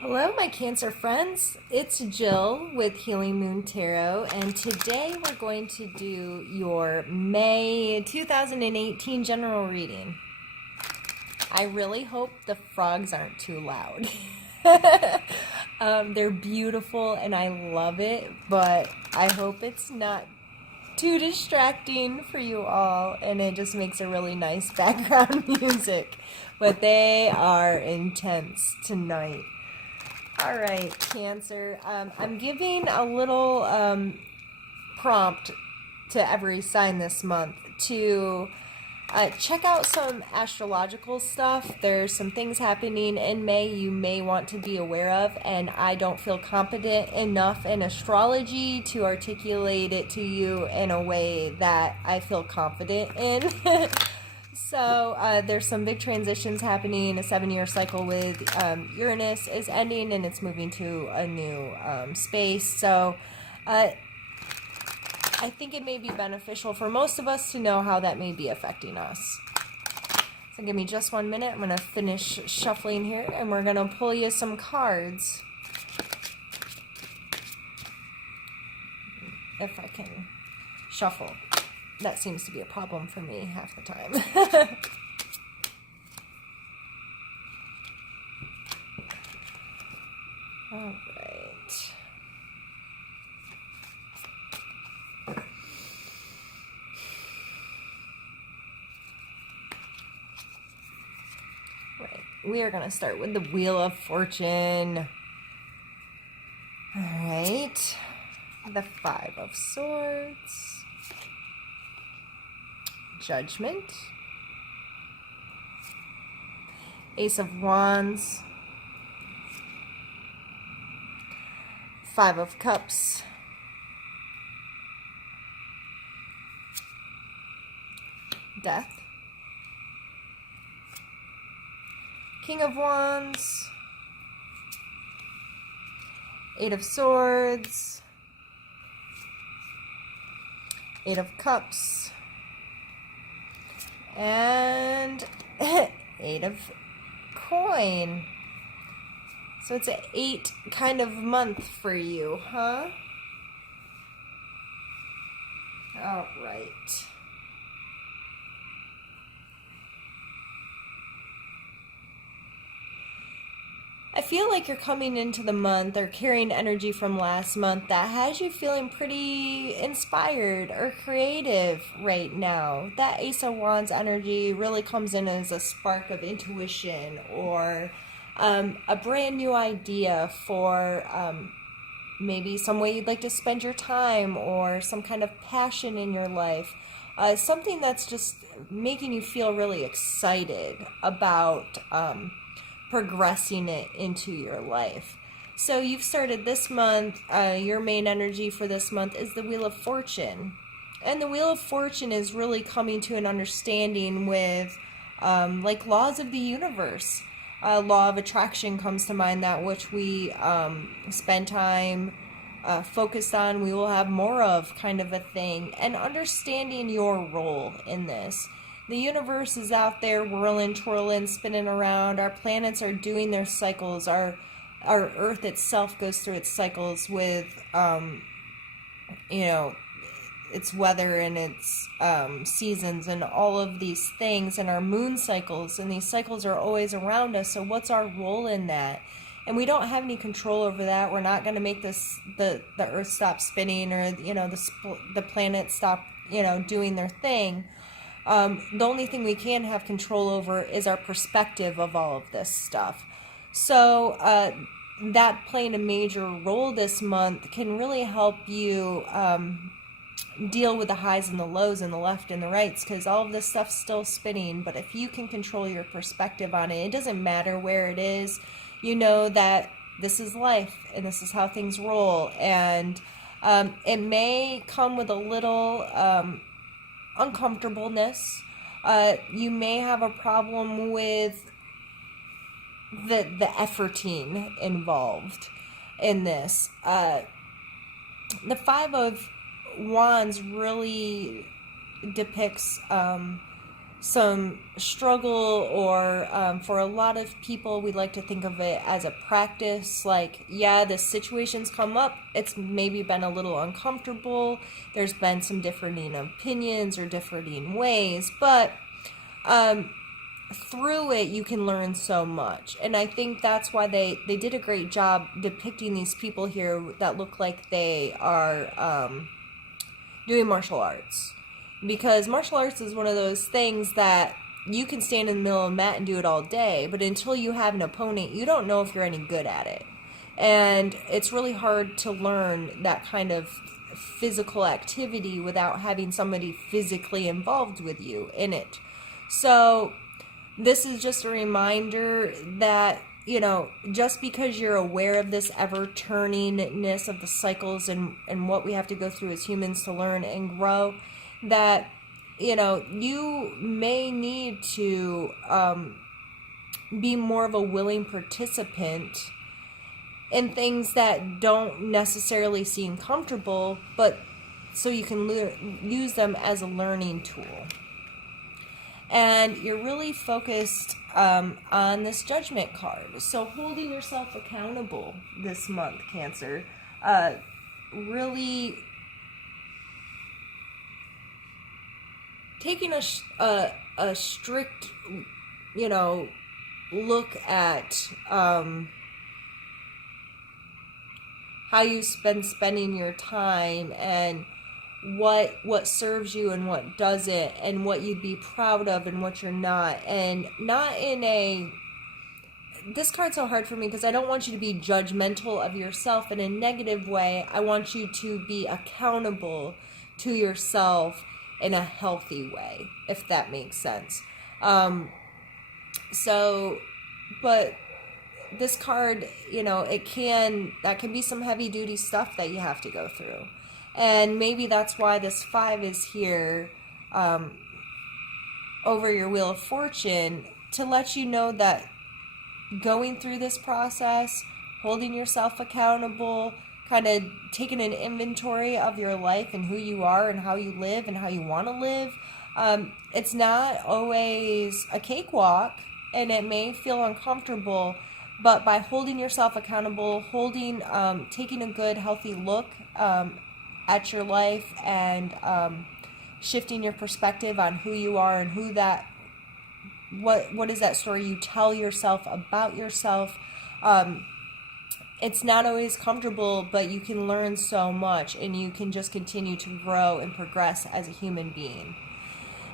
Hello, my Cancer friends. It's Jill with Healing Moon Tarot, and today we're going to do your May 2018 general reading. I really hope the frogs aren't too loud. They're beautiful and I love it, but I hope it's not too distracting for you all and it just makes a really nice background music. But they are intense tonight. All right, Cancer. I'm giving a little prompt to every sign this month to check out some astrological stuff. There's some things happening in May you may want to be aware of, and I don't feel competent enough in astrology to articulate it to you in a way that I feel confident in. So there's some big transitions happening. A 7-year cycle with Uranus is ending and it's moving to a new space. So I think it may be beneficial for most of us to know how that may be affecting us. So give me just 1 minute. I'm going to finish shuffling here and we're going to pull you some cards. If I can shuffle. That seems to be a problem for me half the time. All right. Right. We are going to start with the Wheel of Fortune. All right. The Five of Swords. Judgment, Ace of Wands, Five of Cups, Death, King of Wands, Eight of Swords, Eight of Cups, and Eight of Coin. So it's an 8 kind of month for you, huh? All right. I feel like you're coming into the month or carrying energy from last month that has you feeling pretty inspired or creative right now. That Ace of Wands energy really comes in as a spark of intuition or a brand new idea for maybe some way you'd like to spend your time or some kind of passion in your life. Something that's just making you feel really excited about progressing it into your life. So you've started this month, your main energy for this month is the Wheel of Fortune. And the Wheel of Fortune is really coming to an understanding with like laws of the universe. Law of attraction comes to mind, that which we spend time focused on, we will have more of, kind of a thing. And understanding your role in this. The universe is out there whirling, twirling, spinning around. Our planets are doing their cycles. Our Earth itself goes through its cycles with, its weather and its seasons and all of these things, and our moon cycles. And these cycles are always around us. So what's our role in that? And we don't have any control over that. We're not going to make the Earth stop spinning or the planets stop doing their thing. The only thing we can have control over is our perspective of all of this stuff. So that playing a major role this month can really help you deal with the highs and the lows and the left and the rights, because all of this stuff's still spinning. But if you can control your perspective on it, it doesn't matter where it is. You know that this is life and this is how things roll. And it may come with a little uncomfortableness. You may have a problem with the efforting involved in this. The Five of Wands really depicts some struggle, or for a lot of people, we like to think of it as a practice. Like, yeah, the situation's come up, it's maybe been a little uncomfortable, there's been some differing opinions or differing ways, but through it you can learn so much. And I think that's why they did a great job depicting these people here that look like they are doing martial arts, because martial arts is one of those things that you can stand in the middle of a mat and do it all day, but until you have an opponent, you don't know if you're any good at it. And it's really hard to learn that kind of physical activity without having somebody physically involved with you in it. So this is just a reminder that, just because you're aware of this ever-turningness of the cycles and what we have to go through as humans to learn and grow, that, you may need to be more of a willing participant in things that don't necessarily seem comfortable, but so you can use them as a learning tool. And you're really focused on this judgment card. So holding yourself accountable this month, Cancer, really taking a strict, look at how you've been spending your time, and what serves you and what doesn't, and what you'd be proud of and what you're not. And not in a, this card's so hard for me because I don't want you to be judgmental of yourself in a negative way. I want you to be accountable to yourself in a healthy way, if that makes sense. But this card, that can be some heavy duty stuff that you have to go through. And maybe that's why this 5 is here over your Wheel of Fortune, to let you know that going through this process, holding yourself accountable, kind of taking an inventory of your life and who you are and how you live and how you want to live, it's not always a cakewalk, and it may feel uncomfortable, but by holding yourself accountable, taking a good, healthy look at your life, and shifting your perspective on who you are and what is that story you tell yourself about yourself. It's not always comfortable, but you can learn so much, and you can just continue to grow and progress as a human being.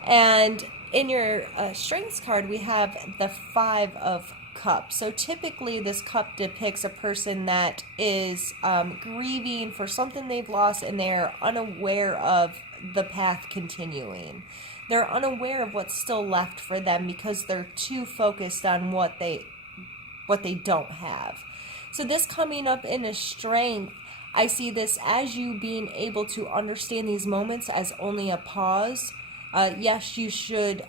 And in your Strengths card, we have the 5 of Cups. So typically this cup depicts a person that is grieving for something they've lost, and they're unaware of the path continuing. They're unaware of what's still left for them because they're too focused on what they don't have. So this coming up in a Strength, I see this as you being able to understand these moments as only a pause. Yes, you should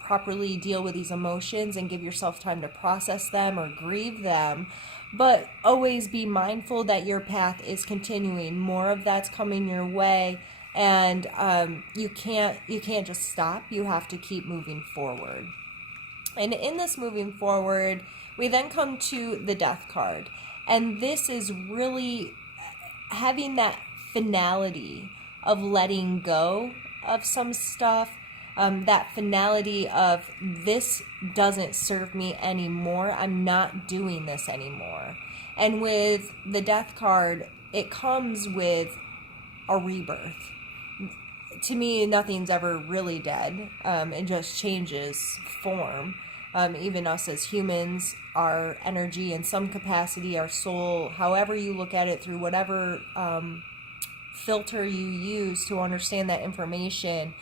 properly deal with these emotions and give yourself time to process them or grieve them, but always be mindful that your path is continuing. More of that's coming your way, and you can't just stop. You have to keep moving forward. And in this moving forward, we then come to the Death card, and this is really having that finality of letting go of some stuff. That finality of, this doesn't serve me anymore. I'm not doing this anymore. And with the Death card, it comes with a rebirth. To me, nothing's ever really dead. It just changes form. Even us as humans, our energy in some capacity, our soul, however you look at it, through whatever filter you use to understand that information,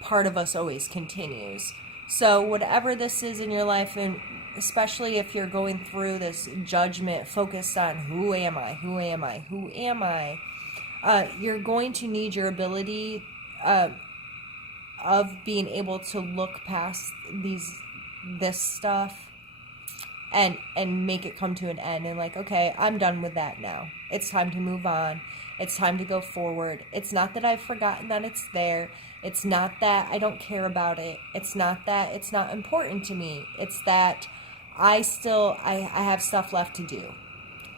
part of us always continues. So whatever this is in your life, and especially if you're going through this judgment focused on who am I, you're going to need your ability of being able to look past this stuff and make it come to an end, and like, okay, I'm done with that now. It's time to move on. It's time to go forward. It's not that I've forgotten that it's there. It's not that I don't care about it. It's not that it's not important to me. It's that I have stuff left to do.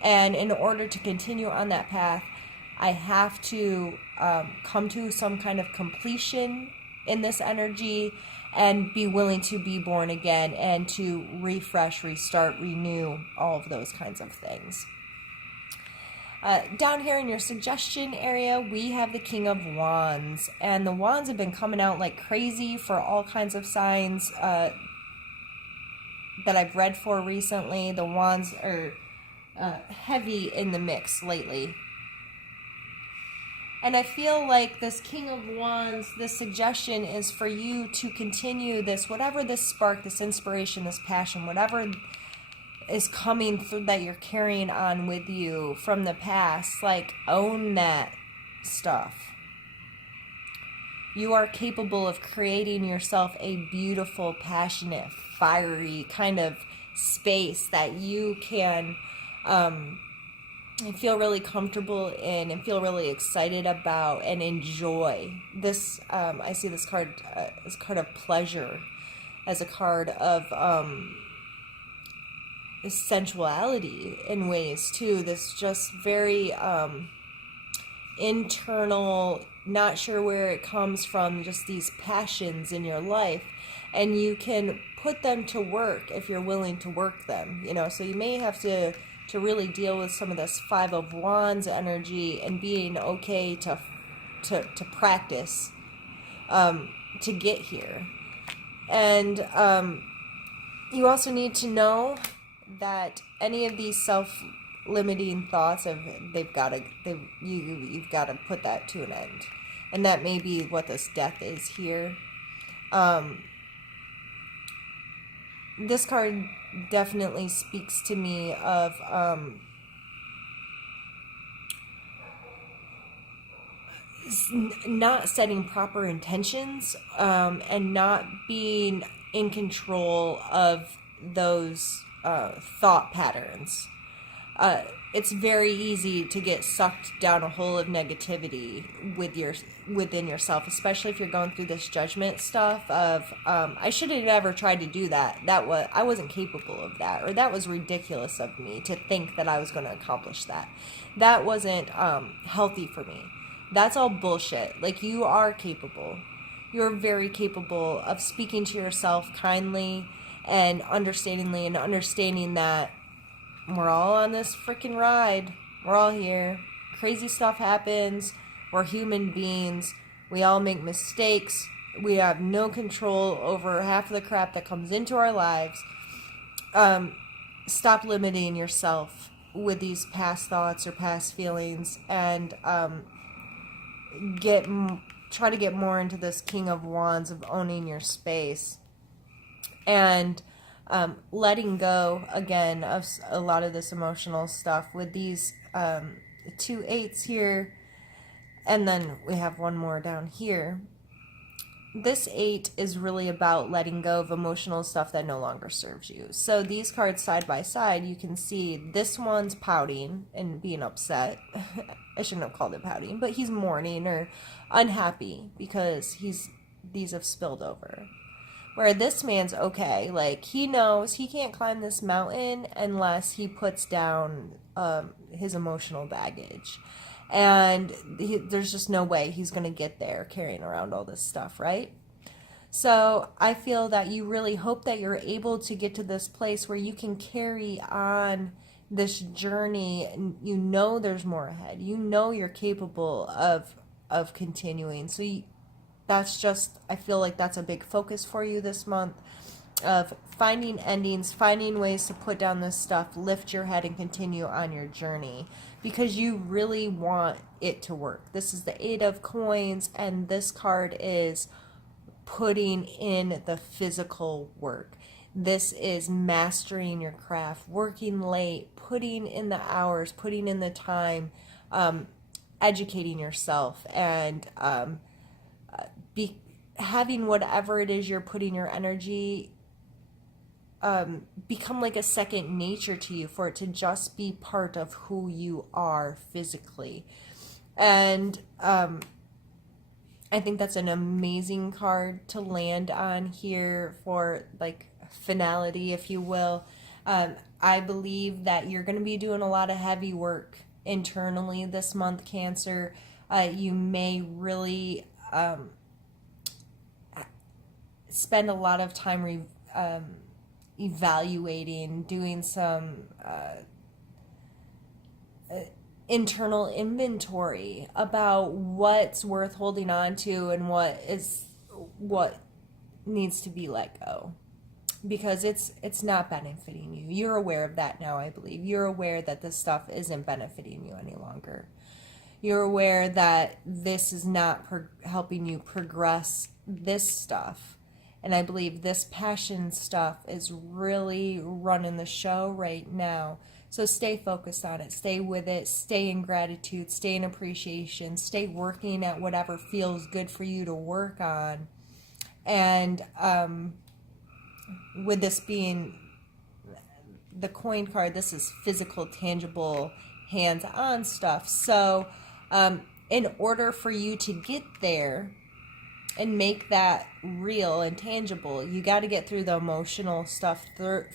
And in order to continue on that path, I have to come to some kind of completion in this energy and be willing to be born again and to refresh, restart, renew, all of those kinds of things. Down here in your suggestion area, we have the King of Wands. And the wands have been coming out like crazy for all kinds of signs that I've read for recently. The wands are heavy in the mix lately. And I feel like this King of Wands, this suggestion is for you to continue this, whatever this spark, this inspiration, this passion, whatever is coming through that you're carrying on with you from the past, like own that stuff. You are capable of creating yourself a beautiful, passionate, fiery kind of space that you can feel really comfortable in and feel really excited about and enjoy. This I see this card as a card of pleasure, as a card of sensuality in ways too. This just very internal, not sure where it comes from, just these passions in your life, and you can put them to work if you're willing to work them, you know. So you may have to really deal with some of this Five of Wands energy and being okay to practice to get here. And you also need to know that any of these self-limiting thoughts you've got to put that to an end, and that may be what this death is here. This card definitely speaks to me of not setting proper intentions and not being in control of those thought patterns. It's very easy to get sucked down a hole of negativity within yourself, especially if you're going through this judgment stuff of I should have never tried to do that. I wasn't capable of that, or that was ridiculous of me to think that I was going to accomplish that. That wasn't healthy for me. That's all bullshit. Like, you are capable. You're very capable of speaking to yourself kindly and understandingly, and understanding that we're all on this freaking ride. We're all here. Crazy stuff happens. We're human beings. We all make mistakes. We have no control over half of the crap that comes into our lives. Stop limiting yourself with these past thoughts or past feelings, and try to get more into this King of Wands of owning your space. And letting go again of a lot of this emotional stuff with these 2 8s here, and then we have one more down here. This 8 is really about letting go of emotional stuff that no longer serves you. So these cards side by side, you can see this one's pouting and being upset. I shouldn't have called it pouting, but he's mourning or unhappy because these have spilled over. Where this man's okay, like, he knows he can't climb this mountain unless he puts down his emotional baggage. And there's just no way he's going to get there carrying around all this stuff, right? So I feel that you really hope that you're able to get to this place where you can carry on this journey, and you know there's more ahead. You know you're capable of continuing. So I feel like that's a big focus for you this month, of finding endings, finding ways to put down this stuff, lift your head, and continue on your journey, because you really want it to work. This is the 8 of Coins, and this card is putting in the physical work. This is mastering your craft, working late, putting in the hours, putting in the time, educating yourself, and having whatever it is you're putting your energy become like a second nature to you, for it to just be part of who you are physically. And I think that's an amazing card to land on here for like finality, if you will. I believe that you're going to be doing a lot of heavy work internally this month, Cancer. You may really spend a lot of time evaluating, doing some internal inventory about what's worth holding on to and what needs to be let go, because it's not benefiting you. You're aware of that now, I believe. You're aware that this stuff isn't benefiting you any longer. You're aware that this is not helping you progress this stuff. And I believe this passion stuff is really running the show right now. So stay focused on it, stay with it, stay in gratitude, stay in appreciation, stay working at whatever feels good for you to work on. And with this being the coin card, this is physical, tangible, hands-on stuff. So in order for you to get there and make that real and tangible, you got to get through the emotional stuff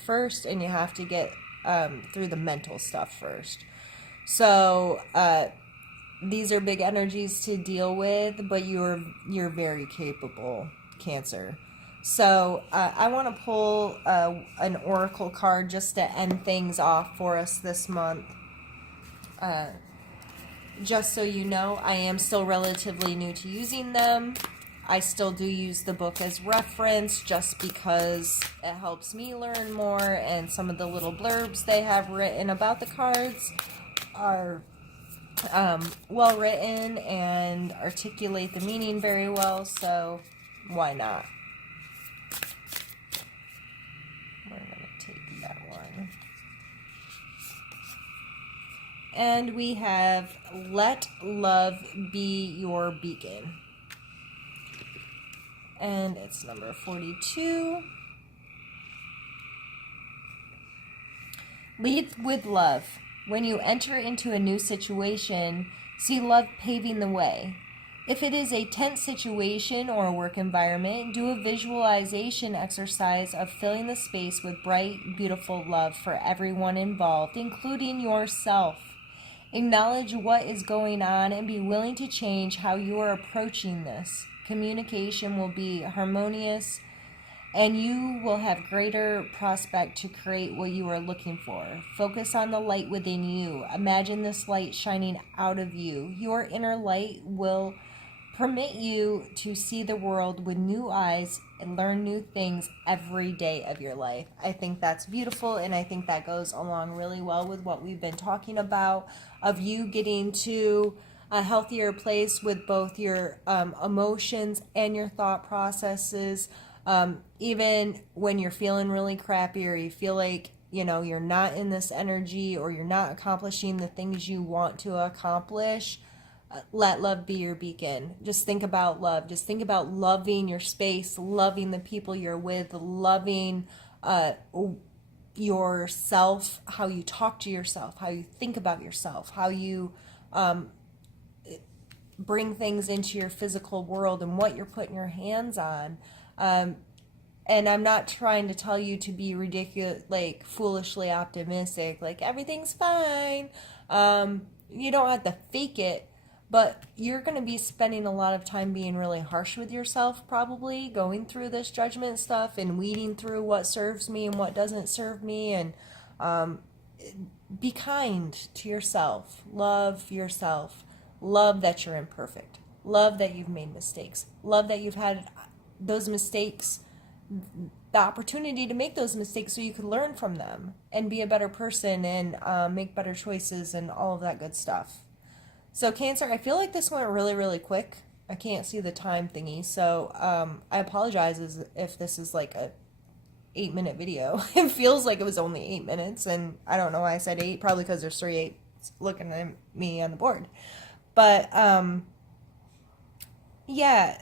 first, and you have to get through the mental stuff first. So these are big energies to deal with, but you're very capable, Cancer. So I want to pull an oracle card just to end things off for us this month. Just so you know, I am still relatively new to using them. I still do use the book as reference just because it helps me learn more, and some of the little blurbs they have written about the cards are well written and articulate the meaning very well, so why not? We're going to take that one. And we have Let Love Be Your Beacon. And it's number 42. Lead with love. When you enter into a new situation, see love paving the way. If it is a tense situation or a work environment, do a visualization exercise of filling the space with bright, beautiful love for everyone involved, including yourself. Acknowledge what is going on and be willing to change how you are approaching this. Communication will be harmonious, and you will have greater prospect to create what you are looking for. Focus on the light within you. Imagine this light shining out of you. Your inner light will permit you to see the world with new eyes and learn new things every day of your life. I think that's beautiful, and I think that goes along really well with what we've been talking about, of you getting to a healthier place with both your emotions and your thought processes. Even when you're feeling really crappy, or you feel like you're not in this energy, or you're not accomplishing the things you want to accomplish, let love be your beacon. Just think about love. Just think about loving your space, loving the people you're with, loving yourself, how you talk to yourself, how you think about yourself, how you bring things into your physical world, and what you're putting your hands on. And I'm not trying to tell you to be ridiculous, like foolishly optimistic, like everything's fine. You don't have to fake it, but you're going to be spending a lot of time being really harsh with yourself, probably going through this judgment stuff and weeding through what serves me and what doesn't serve me. And be kind to yourself. Love yourself. Love that you're imperfect. Love that you've made mistakes. Love that you've had those mistakes, the opportunity to make those mistakes so you could learn from them and be a better person and make better choices and all of that good stuff. So Cancer, I feel like this went really, really quick. I can't see the time thingy, so I apologize if this is like a 8-minute video. It feels like it was only 8 minutes, and I don't know why I said 8, probably because there's 3 8s looking at me on the board. But yeah,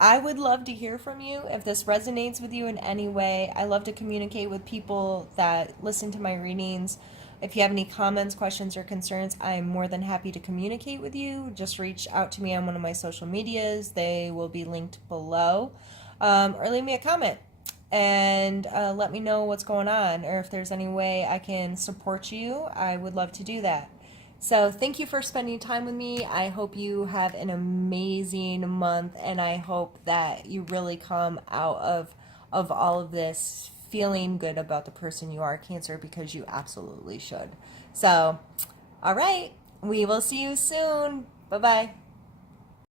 I would love to hear from you if this resonates with you in any way. I love to communicate with people that listen to my readings. If you have any comments, questions, or concerns, I'm more than happy to communicate with you. Just reach out to me on one of my social medias. They will be linked below. Or leave me a comment and let me know what's going on, or if there's any way I can support you. I would love to do that. So thank you for spending time with me. I hope you have an amazing month, and I hope that you really come out of all of this feeling good about the person you are, Cancer, because you absolutely should. So, all right, we will see you soon. Bye-bye.